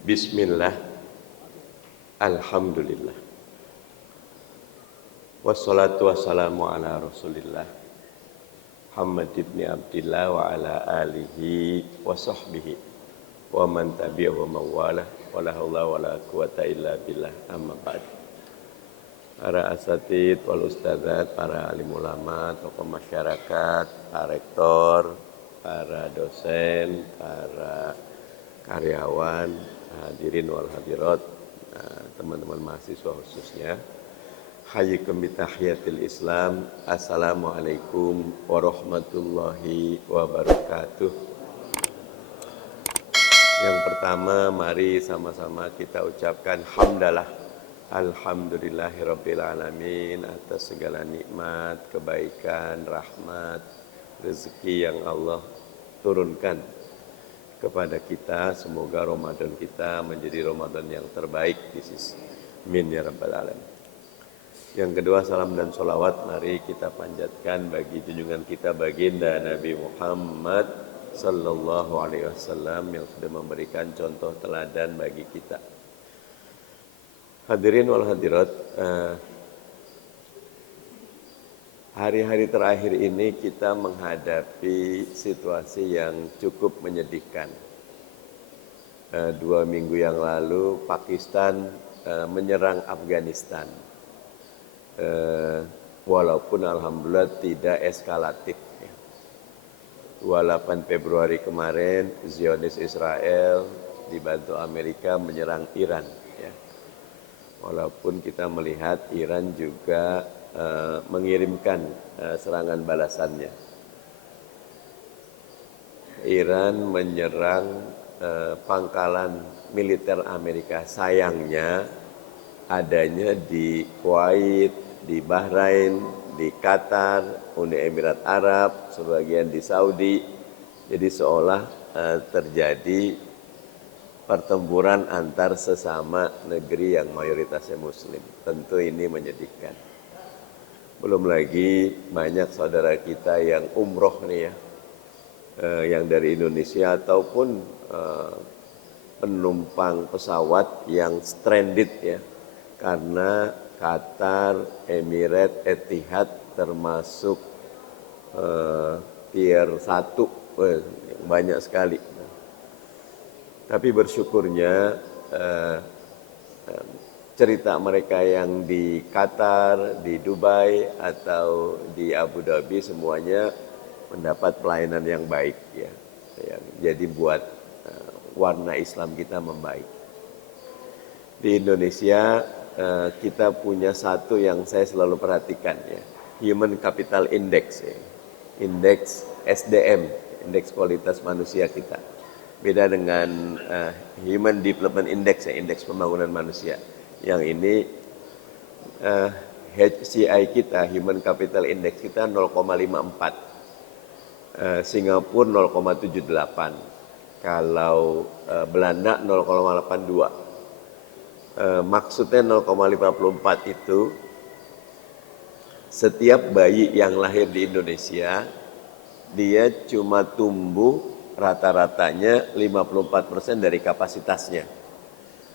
Bismillah, alhamdulillah, wassalatu wassalamu ala rasulillah Muhammad ibn Abdillah wa ala alihi wa sahbihi wa man tabi'ahu wa mawala wa la hawla wa la quwata illa billah, amma ba'd. Para asatid wal ustadzat, para alim ulama, tokoh masyarakat, para rektor, para dosen, para karyawan, hadirin wal hadirat, teman-teman mahasiswa khususnya, hayyikum bitahiyatil Islam. Assalamualaikum warahmatullahi wabarakatuh. Yang pertama, mari sama-sama kita ucapkan hamdalah, alhamdulillahirabbil alamin, atas segala nikmat, kebaikan, rahmat, rezeki yang Allah turunkan kepada kita. Semoga Ramadan kita menjadi Ramadan yang terbaik di sisi. Amin ya rabbal alamin. Yang kedua, salam dan sholawat mari kita panjatkan bagi junjungan kita baginda Nabi Muhammad sallallahu alaihi wasallam yang sudah memberikan contoh teladan bagi kita. Hadirin wal hadirat, hari-hari terakhir ini kita menghadapi situasi yang cukup menyedihkan. 2 minggu yang lalu Pakistan menyerang Afghanistan. Walaupun alhamdulillah tidak eskalatif. 28 Februari kemarin Zionis Israel dibantu Amerika menyerang Iran. Walaupun kita melihat Iran juga mengirimkan serangan balasannya. Iran menyerang pangkalan militer Amerika. Sayangnya adanya di Kuwait, di Bahrain, di Qatar, Uni Emirat Arab, sebagian di Saudi. Jadi seolah terjadi pertempuran antar sesama negeri yang mayoritasnya Muslim. Tentu ini menyedihkan. Belum lagi banyak saudara kita yang umroh nih ya, yang dari Indonesia ataupun penumpang pesawat yang stranded ya, karena Qatar, Emirates, Etihad termasuk tier 1, banyak sekali. Tapi bersyukurnya cerita mereka yang di Qatar, di Dubai, atau di Abu Dhabi semuanya mendapat pelayanan yang baik ya. Jadi buat warna Islam kita membaik. Di Indonesia kita punya satu yang saya selalu perhatikan ya, Human Capital Index ya. Indeks SDM, indeks kualitas manusia kita. Beda dengan Human Development Index ya, indeks pembangunan manusia. Yang ini HCI kita, Human Capital Index kita 0,54, Singapura 0,78, kalau Belanda 0,82. Maksudnya 0,54 itu setiap bayi yang lahir di Indonesia dia cuma tumbuh rata-ratanya 54% dari kapasitasnya.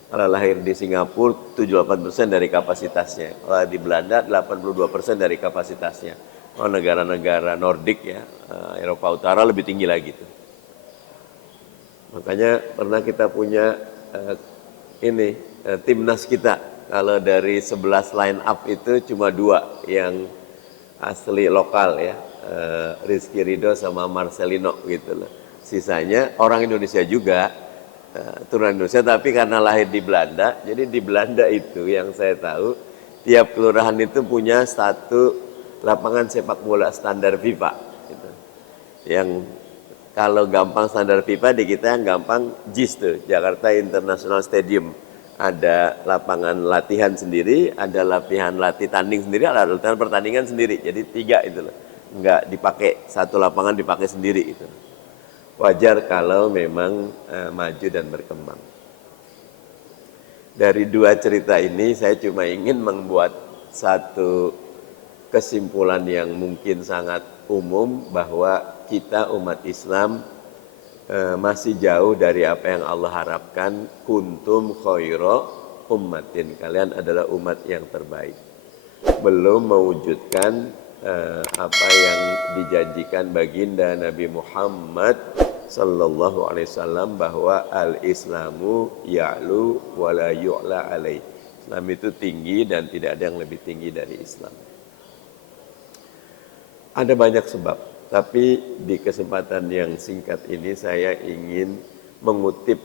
Kalau lahir di Singapura 78% dari kapasitasnya. Kalau di Belanda 82% dari kapasitasnya. Kalau negara-negara Nordik ya, Eropa Utara lebih tinggi lagi tuh. Makanya pernah kita punya timnas kita. Kalau dari 11 line up itu cuma 2 yang asli lokal ya, Rizky Ridho sama Marcelino gitu loh. Sisanya orang Indonesia juga, turunan Indonesia, tapi karena lahir di Belanda, jadi di Belanda itu yang saya tahu, tiap kelurahan itu punya satu lapangan sepak bola standar FIFA. Gitu. Yang kalau gampang standar FIFA, di kita yang gampang JIS tuh, Jakarta International Stadium. Ada lapangan latihan sendiri, ada latihan tanding sendiri, ada latihan pertandingan sendiri. Jadi 3 itu loh. Enggak dipakai, satu lapangan dipakai sendiri itu. Wajar kalau memang maju dan berkembang. Dari 2 cerita ini saya cuma ingin membuat satu kesimpulan yang mungkin sangat umum, bahwa kita umat Islam masih jauh dari apa yang Allah harapkan. Kuntum khaira ummatin, kalian adalah umat yang terbaik. Belum mewujudkan apa yang dijanjikan baginda Nabi Muhammad sallallahu alaihi wasallam bahwa al-islamu ya'lu wa la yu'la alaih. Islam itu tinggi dan tidak ada yang lebih tinggi dari Islam. Ada banyak sebab, tapi di kesempatan yang singkat ini saya ingin mengutip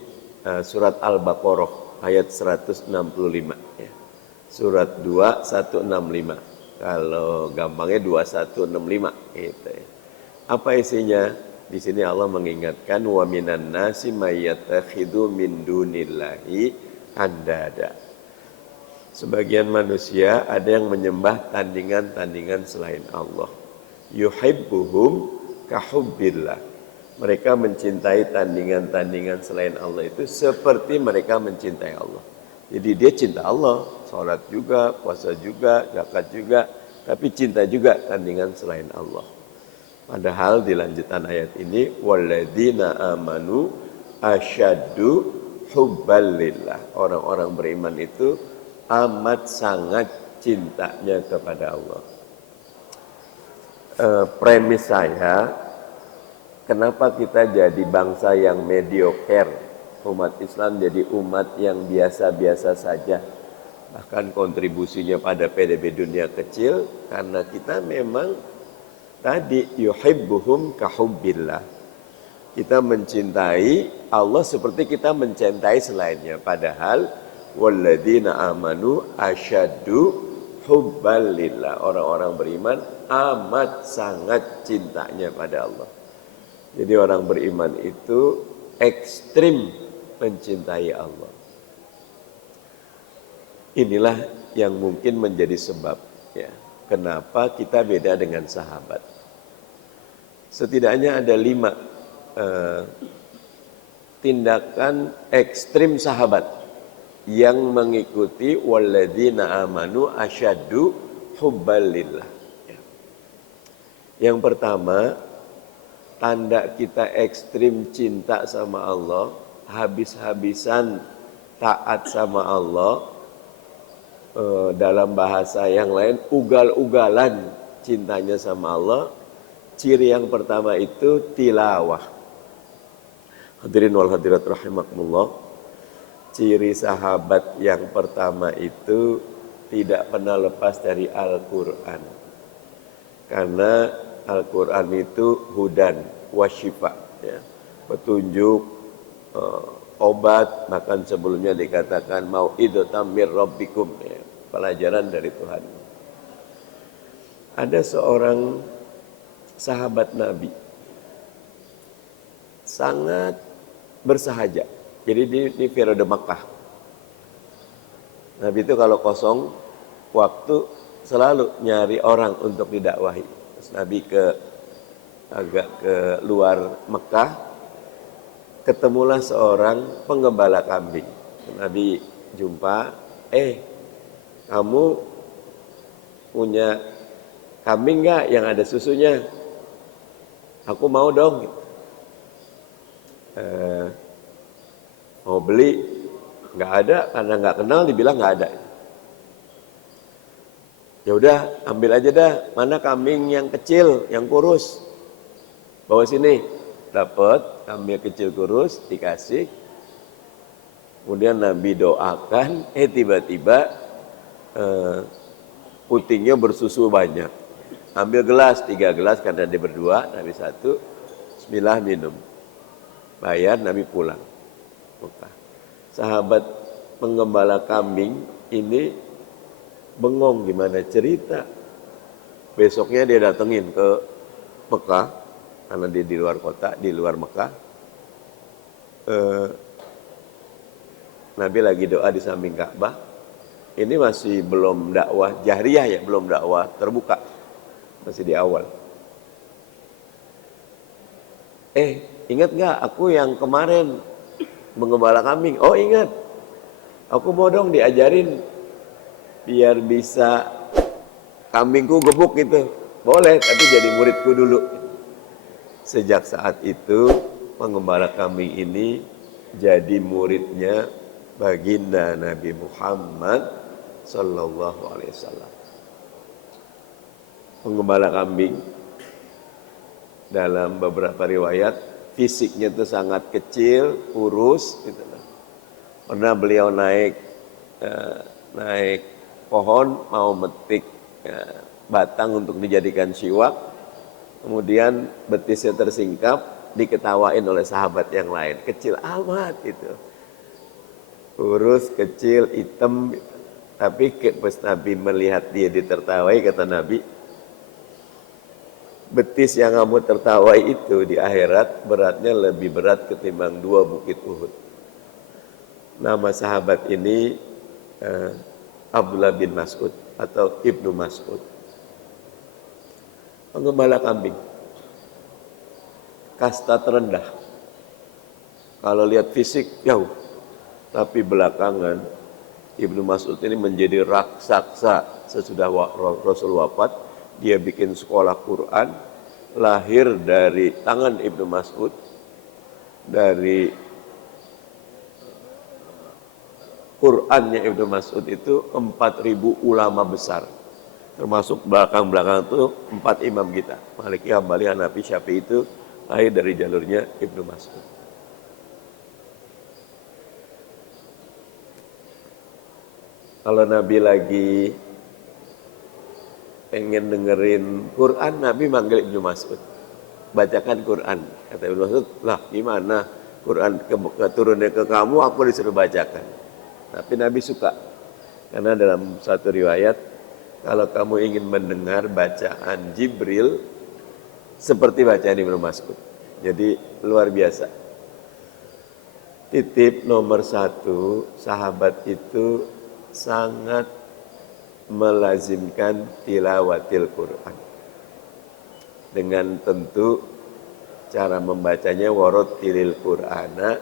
surat Al-Baqarah ayat 165 ya. Surat 2 165. Kalau gampangnya 2165 gitu ya. Apa isinya? Di sini Allah mengingatkan wa minan nasi may yattakhidhu min dunillahi andada. Sebagian manusia ada yang menyembah tandingan-tandingan selain Allah. Yuhibbuhum kahubbillah. Mereka mencintai tandingan-tandingan selain Allah itu seperti mereka mencintai Allah. Jadi dia cinta Allah, sholat juga, puasa juga, zakat juga, tapi cinta juga tandingan selain Allah. Padahal di lanjutan ayat ini, walladzina amanu asyaddu hubballillah. Orang-orang beriman itu amat sangat cintanya kepada Allah. Premis saya, kenapa kita jadi bangsa yang mediocre? Umat Islam jadi umat yang biasa-biasa saja. Bahkan kontribusinya pada PDB dunia kecil, karena kita memang tadi yuhibbuhum kahubbillah. Kita mencintai Allah seperti kita mencintai selainnya. Padahal walladzina amanu asyaddu hubballillah. Orang-orang beriman amat sangat cintanya pada Allah. Jadi orang beriman itu ekstrim mencintai Allah. Inilah yang mungkin menjadi sebab ya, kenapa kita beda dengan sahabat. Setidaknya ada 5 tindakan ekstrim sahabat yang mengikuti walladzina amanu asyaddu hubballillah. Yang pertama, tanda kita ekstrim cinta sama Allah, habis-habisan taat sama Allah, dalam bahasa yang lain ugal-ugalan cintanya sama Allah. Ciri yang pertama itu tilawah. Hadirin wal hadirat rahimakumullah. Ciri sahabat yang pertama itu tidak pernah lepas dari Al-Quran. Karena Al-Quran itu hudan wasyifa ya. Petunjuk, obat, bahkan sebelumnya dikatakan mau'idatam mir rabbikum ya, pelajaran dari Tuhan. Ada seorang sahabat Nabi sangat bersahaja. Jadi di periode Makkah, Nabi itu kalau kosong waktu selalu nyari orang untuk didakwahi. Terus Nabi agak ke luar Mekah, ketemulah seorang penggembala kambing. Nabi jumpa, kamu punya kambing nggak yang ada susunya? Aku mau dong. Mau beli, nggak ada, karena nggak kenal dibilang nggak ada. Ya udah, ambil aja dah. Mana kambing yang kecil, yang kurus? Bawa sini. Dapat kambing kecil kurus, dikasih. Kemudian Nabi doakan, tiba-tiba putingnya bersusu banyak. Ambil gelas, 3 gelas karena dia berdua, Nabi 1. Bismillah minum. Bayar, Nabi pulang. Sahabat penggembala kambing ini bengong gimana cerita. Besoknya dia datengin ke Mekah, karena dia di luar kota, di luar Mekah. Nabi lagi doa di samping Ka'bah. Ini masih belum dakwah jahriyah ya, belum dakwah terbuka. Masih di awal. Ingat gak aku yang kemarin menggembala kambing? Oh ingat. Aku mau dong diajarin biar bisa kambingku gemuk gitu. Boleh, tapi jadi muridku dulu. Sejak saat itu pengembala kambing ini jadi muridnya baginda Nabi Muhammad Sallallahu Alaihi Wasallam. Penggembala kambing dalam beberapa riwayat fisiknya itu sangat kecil, kurus, gitu. Pernah beliau naik pohon mau metik batang untuk dijadikan siwak, kemudian betisnya tersingkap, diketawain oleh sahabat yang lain, kecil amat itu, kurus, kecil, hitam, tapi pas Nabi melihat dia ditertawai, kata Nabi, betis yang kamu tertawai itu di akhirat beratnya lebih berat ketimbang 2 bukit Uhud. Nama sahabat ini Abdullah bin Mas'ud atau Ibnu Mas'ud. Penggembala kambing. Kasta terendah. Kalau lihat fisik jauh. Tapi belakangan Ibnu Mas'ud ini menjadi raksasa sesudah Rasul wafat. Dia bikin sekolah Quran, lahir dari tangan Ibnu Mas'ud, dari Qurannya Ibnu Mas'ud itu 4.000 ulama besar. Termasuk belakang-belakang itu 4 imam kita. Maliki, Hambali, Hanafi, Syafi'i itu lahir dari jalurnya Ibnu Mas'ud. Kalau Nabi lagi pengen dengerin Quran, Nabi manggil Ibnu Mas'ud. Bacakan Quran. Kata Ibnu Mas'ud, lah gimana Quran turunnya ke kamu, aku disuruh bacakan. Tapi Nabi suka. Karena dalam satu riwayat, kalau kamu ingin mendengar bacaan Jibril, seperti bacaan Ibnu Mas'ud. Jadi luar biasa. Titip nomor 1, sahabat itu sangat melazimkan tilawatil Quran. Dengan tentu cara membacanya warattilil Qur'ana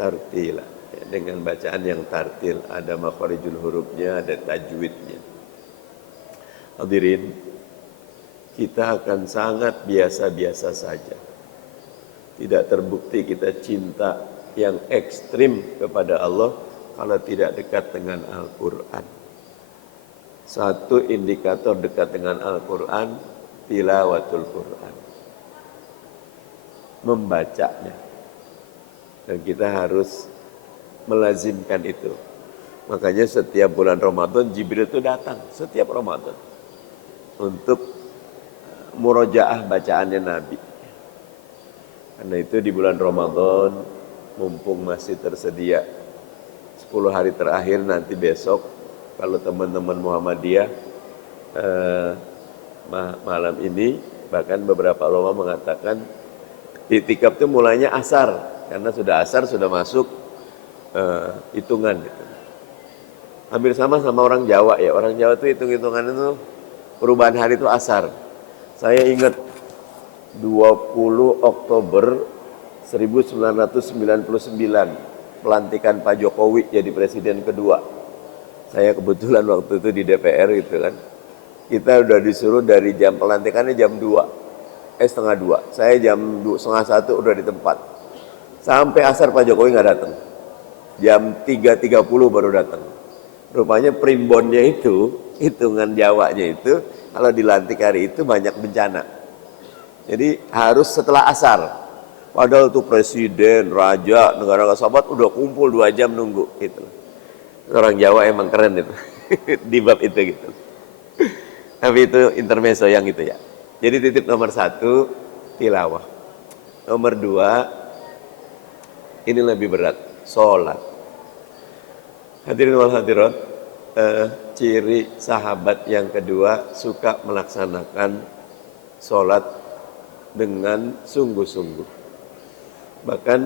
tartila. Dengan bacaan yang tartil, ada makharijul hurufnya, ada tajwidnya. Hadirin, kita akan sangat biasa-biasa saja. Tidak terbukti kita cinta yang ekstrim kepada Allah kalau tidak dekat dengan Al-Quran. Satu indikator dekat dengan Al-Quran, tilawatul Quran. Membacanya. Dan kita harus melazimkan itu. Makanya setiap bulan Ramadan Jibril itu datang setiap Ramadan untuk murojaah bacaannya Nabi. Karena itu di bulan Ramadan mumpung masih tersedia 10 hari terakhir, nanti besok kalau teman-teman Muhammadiyah malam ini, bahkan beberapa ulama mengatakan iktikaf itu mulainya asar, karena sudah asar sudah masuk hitungan gitu. Hampir sama orang Jawa ya. Orang Jawa itu hitung-hitungan itu perubahan hari itu asar. Saya ingat 20 Oktober 1999 pelantikan Pak Jokowi jadi presiden kedua. Saya kebetulan waktu itu di DPR gitu kan. Kita udah disuruh dari jam pelantikannya jam 2. Setengah 2. Saya jam setengah 1 udah di tempat. Sampai asar Pak Jokowi nggak datang. Jam 3.30 baru datang. Rupanya primbonnya itu, hitungan Jawanya itu, kalau dilantik hari itu banyak bencana. Jadi harus setelah asar. Padahal tuh presiden, raja, negara sahabat udah kumpul 2 jam nunggu. Gitu. Orang Jawa emang keren itu. Di bab itu gitu. Tapi itu intermezzo yang itu ya. Jadi titip nomor 1, tilawah. Nomor 2, ini lebih berat. Sholat. Hadirin wal hadirat, ciri sahabat yang kedua suka melaksanakan sholat dengan sungguh-sungguh. Bahkan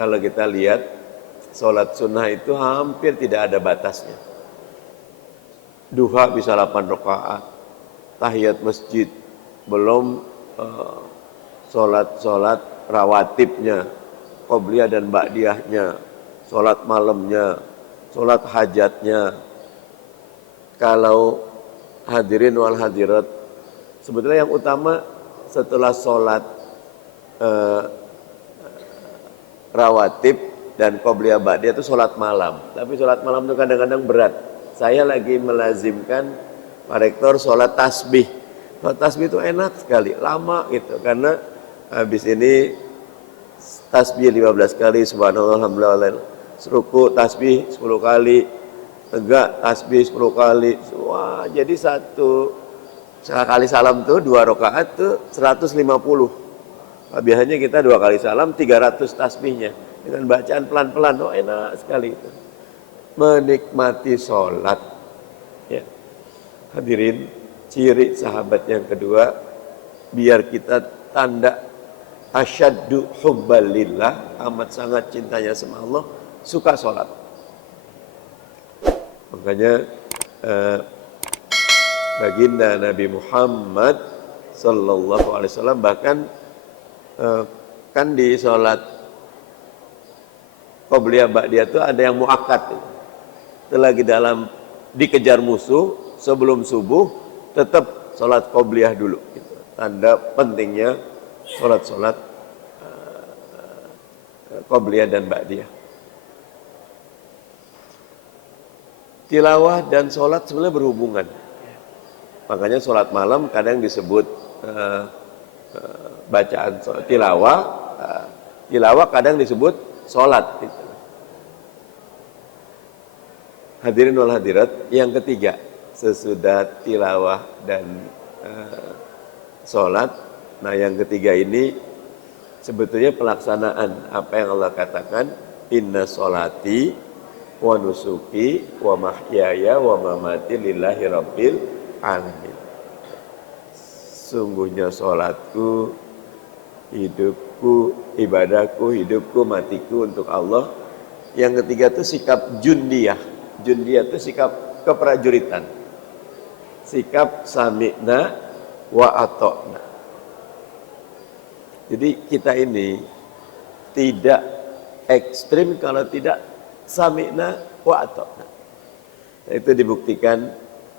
kalau kita lihat sholat sunnah itu hampir tidak ada batasnya. Duha bisa 8 rakaat, tahiyat masjid, belum sholat rawatibnya, qobliyah dan ba'diyahnya, sholat malamnya, sholat hajatnya. Kalau hadirin wal hadirat, sebetulnya yang utama setelah sholat rawatib dan qobliyah ba'diyah itu sholat malam. Tapi sholat malam itu kadang-kadang berat. Saya lagi melazimkan Pak Rektor sholat tasbih. Sholat tasbih itu enak sekali, lama gitu. Karena habis ini tasbih 15 kali, subhanallah, alhamdulillah. Ruku tasbih 10 kali, tegak tasbih 10 kali. Wah, jadi sekali salam tuh 2 rakaat tuh 150. Biasanya kita 2 kali salam 300 tasbihnya dengan bacaan pelan-pelan. Oh, enak sekali itu. Menikmati sholat. Ya. Hadirin, ciri sahabat yang kedua, biar kita tanda asyaddu hubbalillah, amat sangat cintanya sama Allah, suka sholat. Makanya baginda Nabi Muhammad sallallahu alaihi wasallam bahkan kan di sholat qobliyah ba'diyah itu ada yang muakkad. Itu lagi dalam dikejar musuh sebelum subuh, tetap sholat qobliyah dulu. Gitu. Tanda pentingnya sholat qobliyah dan ba'diyah. Tilawah dan sholat sebenarnya berhubungan. Makanya sholat malam kadang disebut bacaan tilawah, tilawah kadang disebut sholat. Gitu. Hadirin wal hadirat, yang ketiga, sesudah tilawah dan sholat, nah yang ketiga ini sebetulnya pelaksanaan apa yang Allah katakan, inna sholati wa nusuki wa mahyaya wa mamati lillahi rabbil alamin. Sungguhnya sholatku, hidupku, ibadahku, hidupku, matiku untuk Allah. Yang ketiga itu sikap jundiyah. Jundiyah itu sikap keprajuritan. Sikap sami'na wa atokna. Jadi kita ini tidak ekstrim kalau tidak sami'na wa atokna. Itu dibuktikan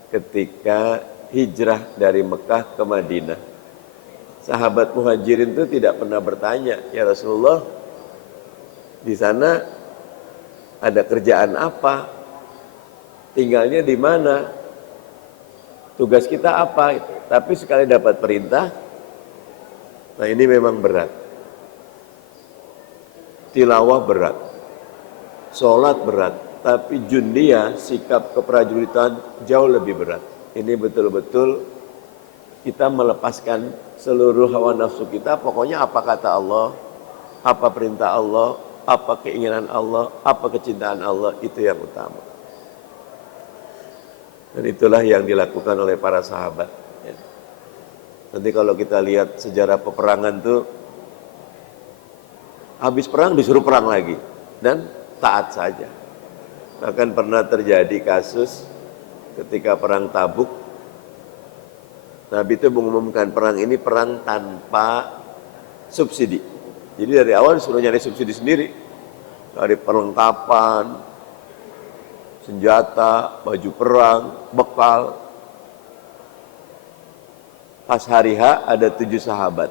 ketika hijrah dari Mekah ke Madinah. Sahabat muhajirin itu tidak pernah bertanya, ya Rasulullah, di sana ada kerjaan apa? Tinggalnya di mana? Tugas kita apa? Tapi sekali dapat perintah, nah ini memang berat. Tilawah berat, sholat berat, tapi jundiyah, sikap keprajuritan jauh lebih berat. Ini betul-betul kita melepaskan seluruh hawa nafsu kita, pokoknya apa kata Allah, apa perintah Allah, apa keinginan Allah, apa kecintaan Allah, itu yang utama. Dan itulah yang dilakukan oleh para sahabat. Nanti kalau kita lihat sejarah peperangan tuh, habis perang disuruh perang lagi, dan taat saja. Bahkan pernah terjadi kasus ketika perang Tabuk, Nabi itu mengumumkan perang ini perang tanpa subsidi. Jadi dari awal disuruh nyari subsidi sendiri. Dari perlengkapan, senjata, baju perang, bekal. Pas hari H ada 7 sahabat.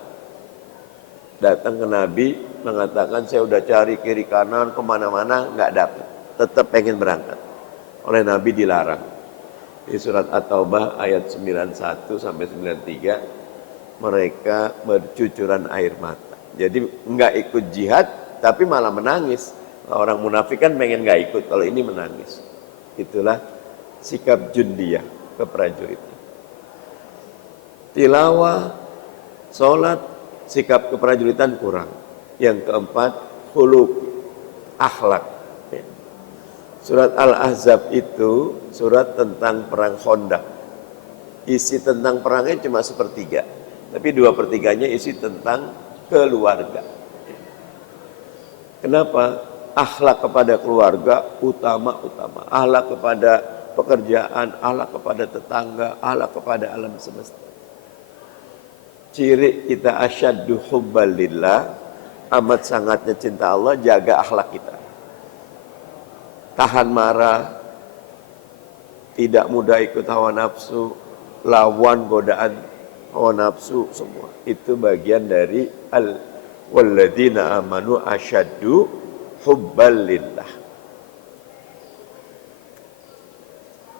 Datang ke Nabi mengatakan, saya udah cari kiri kanan kemana-mana nggak dapat. Tetap pengen berangkat. Oleh Nabi dilarang. Di surat At-Taubah ayat 91 sampai 93, mereka bercucuran air mata. Jadi enggak ikut jihad, tapi malah menangis. Orang munafik kan pengen enggak ikut, kalau ini menangis. Itulah sikap jundiyah, keprajuritan. Tilawah, sholat, sikap keprajuritan kurang. Yang keempat, khuluq, akhlak. Surat Al-Ahzab itu surat tentang perang Khandaq. Isi tentang perangnya cuma sepertiga, tapi 2/3-nya isi tentang keluarga. Kenapa? Akhlak kepada keluarga utama-utama. Akhlak kepada pekerjaan, akhlak kepada tetangga, akhlak kepada alam semesta. Ciri kita asyaddu hubbalillah, amat sangatnya cinta Allah, jaga akhlak kita. Tahan marah, tidak mudah ikut hawa nafsu, lawan godaan hawa nafsu semua. Itu bagian dari walladzina amanu asyaddu hubballillah.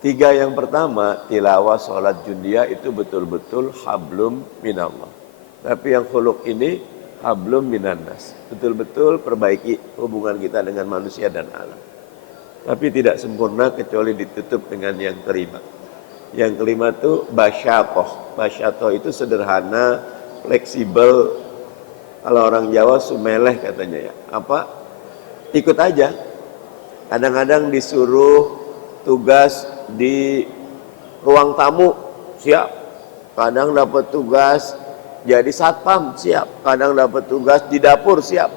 Tiga yang pertama, tilawah, sholat, jundia itu betul-betul hablum minallah. Tapi yang khuluq ini hablum minannas. Betul-betul perbaiki hubungan kita dengan manusia dan alam. Tapi tidak sempurna kecuali ditutup dengan yang kelima. Yang kelima itu basyatoh. Basyatoh itu sederhana, fleksibel. Kalau orang Jawa sumeleh katanya ya. Apa? Ikut aja. Kadang-kadang disuruh tugas di ruang tamu, siap. Kadang dapat tugas jadi satpam, siap. Kadang dapat tugas di dapur, siap.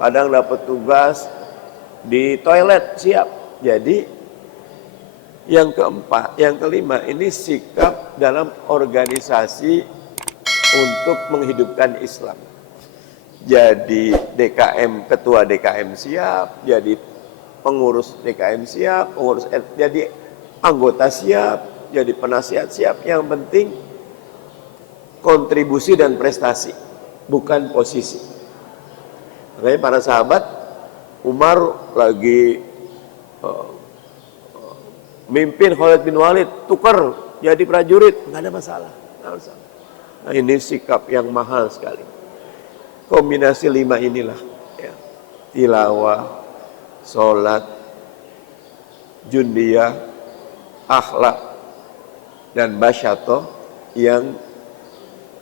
Kadang dapat tugas di toilet, siap. Jadi yang keempat, yang kelima ini sikap dalam organisasi untuk menghidupkan Islam. Jadi DKM, ketua DKM siap, jadi pengurus DKM siap, pengurus jadi anggota siap, jadi penasihat siap. Yang penting kontribusi dan prestasi, bukan posisi. Makanya para sahabat, Umar lagi mimpin Khalid bin Walid, tukar jadi prajurit, nggak ada masalah. Nah, ini sikap yang mahal sekali. Kombinasi lima inilah, ya. Tilawah, sholat, jundia, akhlak, dan basyatoh yang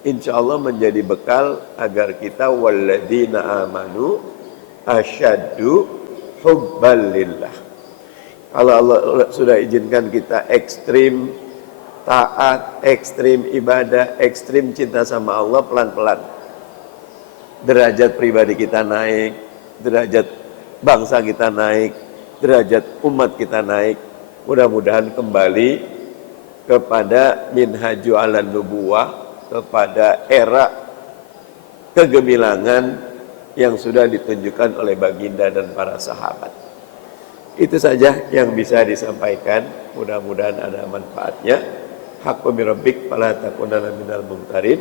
insya Allah menjadi bekal agar kita walladzina amanu asyaddu hubballillah. Kalau Allah sudah izinkan kita ekstrim taat, ekstrim ibadah, ekstrim cinta sama Allah, pelan-pelan derajat pribadi kita naik, derajat bangsa kita naik, derajat umat kita naik. Mudah-mudahan kembali kepada minhaju ala nubuwah, kepada era kegemilangan yang sudah ditunjukkan oleh baginda dan para sahabat. Itu saja yang bisa disampaikan, mudah-mudahan ada manfaatnya. Haqqu min rabbik fala takunanna minal mumtarin.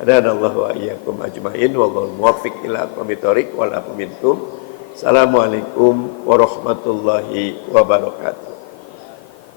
Hadanallahu wa iyyakum ajmain wallahu muwaffiq ila aqwamit thoriq wal afu minkum. Assalamualaikum warahmatullahi wabarakatuh.